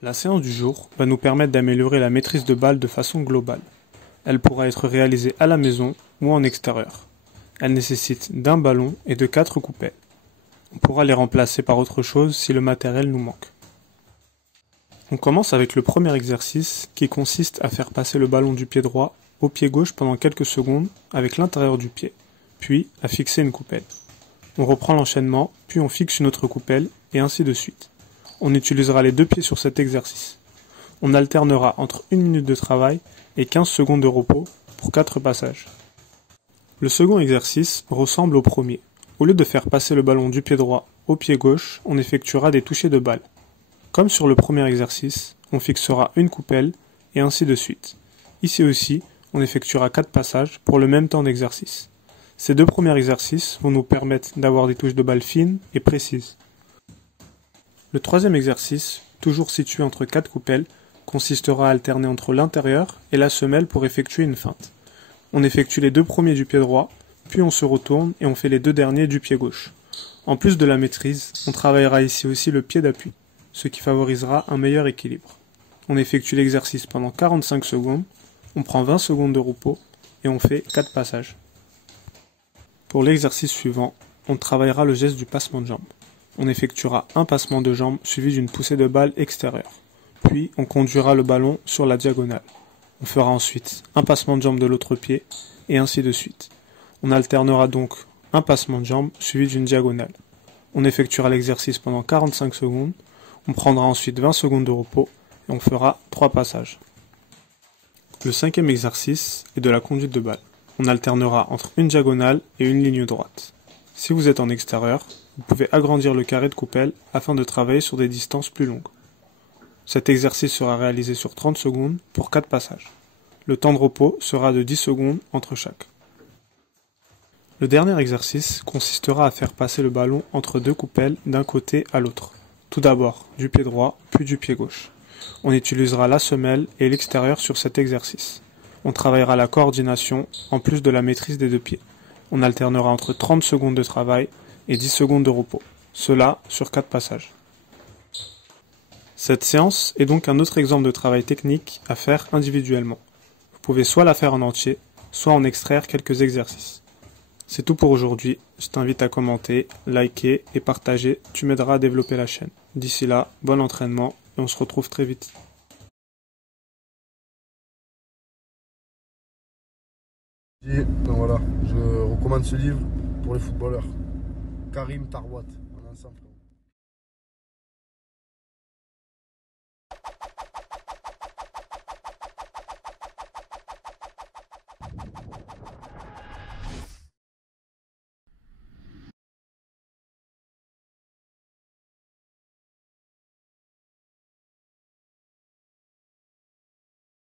La séance du jour va nous permettre d'améliorer la maîtrise de balle de façon globale. Elle pourra être réalisée à la maison ou en extérieur. Elle nécessite d'un ballon et de 4 coupelles. On pourra les remplacer par autre chose si le matériel nous manque. On commence avec le premier exercice qui consiste à faire passer le ballon du pied droit au pied gauche pendant quelques secondes avec l'intérieur du pied, puis à fixer une coupelle. On reprend l'enchaînement, puis on fixe une autre coupelle, et ainsi de suite. On utilisera les deux pieds sur cet exercice. On alternera entre 1 minute de travail et 15 secondes de repos pour 4 passages. Le second exercice ressemble au premier. Au lieu de faire passer le ballon du pied droit au pied gauche, on effectuera des touchés de balle. Comme sur le premier exercice, on fixera une coupelle et ainsi de suite. Ici aussi, on effectuera 4 passages pour le même temps d'exercice. Ces deux premiers exercices vont nous permettre d'avoir des touches de balle fines et précises. Le troisième exercice, toujours situé entre 4 coupelles, consistera à alterner entre l'intérieur et la semelle pour effectuer une feinte. On effectue les deux premiers du pied droit, puis on se retourne et on fait les deux derniers du pied gauche. En plus de la maîtrise, on travaillera ici aussi le pied d'appui, ce qui favorisera un meilleur équilibre. On effectue l'exercice pendant 45 secondes, on prend 20 secondes de repos et on fait 4 passages. Pour l'exercice suivant, on travaillera le geste du passement de jambes. On effectuera un passement de jambes suivi d'une poussée de balle extérieure. Puis on conduira le ballon sur la diagonale. On fera ensuite un passement de jambes de l'autre pied et ainsi de suite. On alternera donc un passement de jambes suivi d'une diagonale. On effectuera l'exercice pendant 45 secondes. On prendra ensuite 20 secondes de repos et on fera 3 passages. Le cinquième exercice est de la conduite de balle. On alternera entre une diagonale et une ligne droite. Si vous êtes en extérieur, vous pouvez agrandir le carré de coupelle afin de travailler sur des distances plus longues. Cet exercice sera réalisé sur 30 secondes pour 4 passages. Le temps de repos sera de 10 secondes entre chaque. Le dernier exercice consistera à faire passer le ballon entre deux coupelles d'un côté à l'autre. Tout d'abord du pied droit, puis du pied gauche. On utilisera la semelle et l'extérieur sur cet exercice. On travaillera la coordination en plus de la maîtrise des deux pieds. On alternera entre 30 secondes de travail et 10 secondes de repos. Cela sur 4 passages. Cette séance est donc un autre exemple de travail technique à faire individuellement. Vous pouvez soit la faire en entier, soit en extraire quelques exercices. C'est tout pour aujourd'hui. Je t'invite à commenter, liker et partager. Tu m'aideras à développer la chaîne. D'ici là, bon entraînement et on se retrouve très vite. Donc voilà, je recommande ce livre pour les footballeurs. Karim Tarwat, un ensemble.